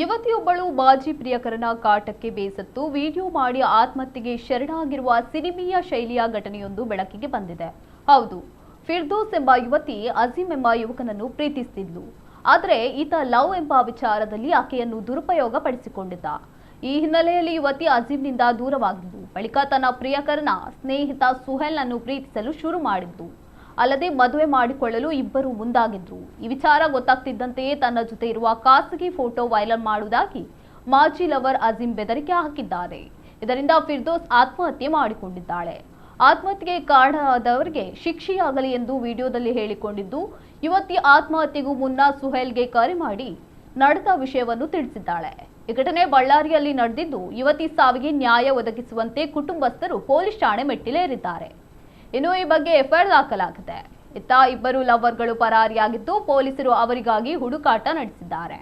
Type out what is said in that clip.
ಯುವತಿಯೊಬ್ಬಳು ಮಾಜಿ ಪ್ರಿಯಕರನ ಕಾಟಕ್ಕೆ ಬೇಸತ್ತು ವಿಡಿಯೋ ಮಾಡಿ ಆತ್ಮಹತ್ಯೆಗೆ ಶರಣಾಗಿರುವ ಸಿನಿಮೀಯ ಶೈಲಿಯ ಘಟನೆಯೊಂದು ಬೆಳಕಿಗೆ ಬಂದಿದೆ. ಹೌದು, ಫಿರ್ದೌಸ್ ಎಂಬ ಯುವತಿ ಅಜೀಂ ಎಂಬ ಯುವಕನನ್ನು ಪ್ರೀತಿಸುತ್ತಿದ್ಲು. ಆದರೆ ಈತ ಲವ್ ಎಂಬ ವಿಚಾರದಲ್ಲಿ ಆಕೆಯನ್ನು ದುರುಪಯೋಗ ಪಡಿಸಿಕೊಂಡಿದ್ದ. ಈ ಹಿನ್ನೆಲೆಯಲ್ಲಿ ಯುವತಿ ಅಜೀಂನಿಂದ ದೂರವಾಗಿದ್ದು, ಬಳಿಕ ತನ್ನ ಪ್ರಿಯಕರನ ಸ್ನೇಹಿತ ಸುಹೇಲ್ನನ್ನು ಪ್ರೀತಿಸಲು ಶುರು ಮಾಡಿದ್ದು. ಅಲ್ಲದೆ ಮದುವೆ ಮಾಡಿಕೊಳ್ಳಲು ಇಬ್ಬರು ಮುಂದಾಗಿದ್ರು. ಈ ವಿಚಾರ ಗೊತ್ತಾಗ್ತಿದ್ದಂತೆಯೇ ತನ್ನ ಜೊತೆ ಇರುವ ಖಾಸಗಿ ಫೋಟೋ ವೈರಲ್ ಮಾಡುವುದಾಗಿ ಮಾಜಿ ಲವರ್ ಅಜೀಂ ಬೆದರಿಕೆ ಹಾಕಿದ್ದಾರೆ. ಇದರಿಂದ ಫಿರ್ದೌಸ್ ಆತ್ಮಹತ್ಯೆ ಮಾಡಿಕೊಂಡಿದ್ದಾಳೆ. ಆತ್ಮಹತ್ಯೆಗೆ ಕಾರಣರಾದವರಿಗೆ ಶಿಕ್ಷೆಯಾಗಲಿ ಎಂದು ವಿಡಿಯೋದಲ್ಲಿ ಹೇಳಿಕೊಂಡಿದ್ದು, ಯುವತಿ ಆತ್ಮಹತ್ಯೆಗೂ ಮುನ್ನ ಸುಹೇಲ್ಗೆ ಕರೆ ಮಾಡಿ ನಡೆದ ವಿಷಯವನ್ನು ತಿಳಿಸಿದ್ದಾಳೆ. ಈ ಘಟನೆ ಬಳ್ಳಾರಿಯಲ್ಲಿ ನಡೆದಿದ್ದು, ಯುವತಿ ಸಾವಿಗೆ ನ್ಯಾಯ ಒದಗಿಸುವಂತೆ ಕುಟುಂಬಸ್ಥರು ಪೊಲೀಸ್ ಠಾಣೆ ಮೆಟ್ಟಿಲೇರಿದ್ದಾರೆ. ಇನ್ನು ಈ ಬಗ್ಗೆ ಎಫ್ಐಆರ್ ದಾಖಲಾಗಿದೆ. ಇತ್ತ ಇಬ್ಬರು ಲವರ್ಗಳು ಪರಾರಿಯಾಗಿದ್ದು, ಪೊಲೀಸರು ಅವರಿಗಾಗಿ ಹುಡುಕಾಟ ನಡೆಸಿದ್ದಾರೆ.